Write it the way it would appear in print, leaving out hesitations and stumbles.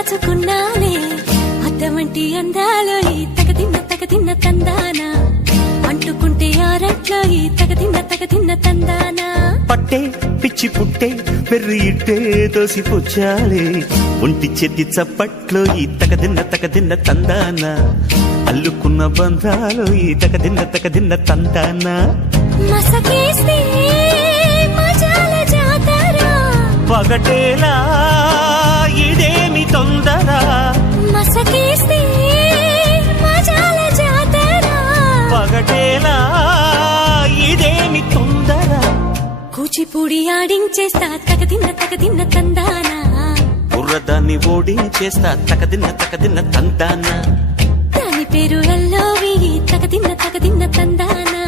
దాచుకున్నాలే అద్దమంటి అందాలో ఈ తగదిన్న తందానా అంటుకుంటే ఆరట్లో ఈ తగదిన్న తందానా పట్టే పిచ్చి పుట్టే వెర్రి ఇట్టే దోసి పుచ్చాలే ఒంటి చెట్టి చప్పట్లో ఈ తగదిన్న తందానా అల్లుకున్న బంధాలు ఈ తగదిన్న తందానా మసకేస్తే మజాల జాతర పగటేలా ఇదేమి తొందర మసకేస్తే మజాల జాతర పగటేలా ఇదేమి తొందర కూచిపూడి ఆడించేస్తా తగదిన్న తందానా బుర్రదాన్ని ఓడించేస్తా తగదిన్న తందానా దాని పేరు ఎల్లోవి తగదిన్న తందానా